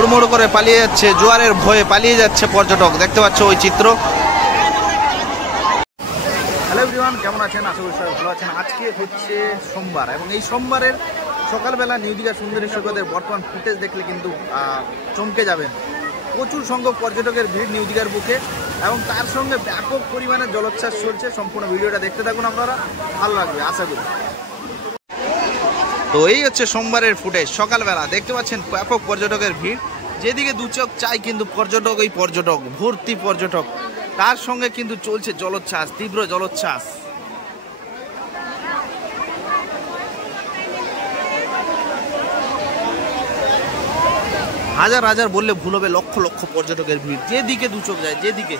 হুড়মুড় করে পালিয়ে যাচ্ছে, জোয়ারের ভয়ে পালিয়ে যাচ্ছে পর্যটক। দেখতে পাচ্ছ ওই চিত্র। হ্যালো এভরিওয়ান, কেমন আছেন? আশা করি সবাই ভালো আছেন। আজকে হচ্ছে সোমবার এবং এই সোমবারের সকালবেলা নিউ দীঘা সুন্দরী সৈকতের বর্তমান ফুটেজ দেখলে কিন্তু চমকে যাবেন। প্রচুর সংখ্যক পর্যটকের ভিড় নিউ দীঘার বুকে এবং তার সঙ্গে ব্যাপক পরিমাণে জলোচ্ছ্বাস চলছে। সম্পূর্ণ ভিডিওটা দেখতে থাকুন, আপনারা ভালো লাগবে আশা করি। তো এই হচ্ছে সোমবারের ফুটেজ সকালবেলা। দেখতে পাচ্ছেন ব্যাপক পর্যটকের ভিড়, যেদিকে দু চোখ চাই কিন্তু পর্যটক, এই পর্যটক ভর্তি পর্যটক। তার সঙ্গে কিন্তু চলছে জলোচ্ছ্বাস, তীব্র জলোচ্ছ্বাস। হাজার হাজার বললে ভুল হবে, লক্ষ লক্ষ পর্যটকের ভিড়, যেদিকে দু চোখ যায়, যেদিকে।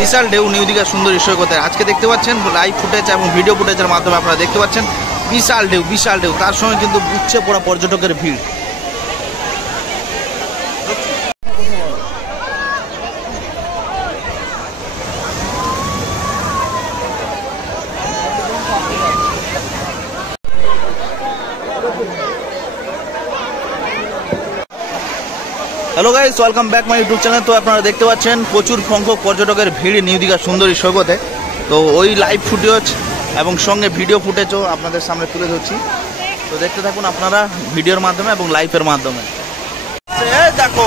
বিশাল ঢেউ নিউ দীঘা সুন্দরী সৈকতের। আজকে দেখতে পাচ্ছেন লাইভ ফুটেজ এবং ভিডিও ফুটেজের মাধ্যমে আপনারা দেখতে পাচ্ছেন বিশাল ঢেউ, বিশাল ঢেউ। তার সঙ্গে কিন্তু উপচে পড়া পর্যটকের ভিড়। Hello guys, welcome back my YouTube channel. তো আপনারা দেখতে পাচ্ছেন প্রচুর সংখ্যক পর্যটকের ভিড় নিউ দীঘা সুন্দরী সৈকতে। তো ওই লাইভ ফুটেজ এবং সঙ্গে ভিডিও ফুটেজও আপনাদের সামনে তুলে ধরছি। তো দেখতে থাকুন আপনারা ভিডিওর মাধ্যমে এবং লাইভের মাধ্যমে। এই দেখো,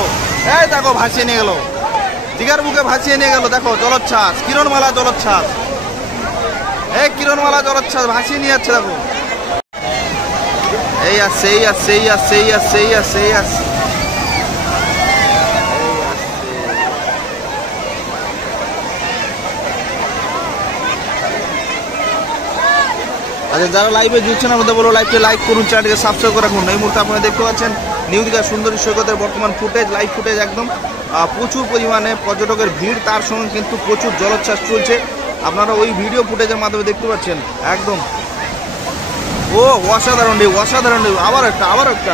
এই দেখো ভাসিয়ে নিয়ে গেল, দীঘার বুকে ভাসিয়ে নিয়ে গেল। দেখো জলোচ্ছ্বাস, কিরণমালা জলোচ্ছ্বাস, এই কিরণমালা জলোচ্ছ্বাস ভাসিয়ে নিয়ে যাচ্ছে। দেখো এই আসছে, এই আসছে, এই আসছে, এই আসছে, এই আসছে, এই আসছে। আচ্ছা, যারা লাইভে যুগছেন আমাদের বলো লাইভকে লাইক করুন, চ্যানেলকে সাবস্ক্রাইব করে রাখুন। এই মুহূর্তে আপনারা দেখতে পাচ্ছেন নিউ দীঘা সুন্দরী সৈকতের বর্তমান ফুটেজ, লাইভ ফুটেজ একদম। প্রচুর পরিমাণে পর্যটকের ভিড়, তার সঙ্গে কিন্তু প্রচুর জলোচ্ছ্বাস চলছে। আপনারা ওই ভিডিও ফুটেজের মাধ্যমে দেখতে পাচ্ছেন একদম। ও অসাধারণ ঢেউ, অসাধারণ ঢেউ। আবার একটা, আবার একটা।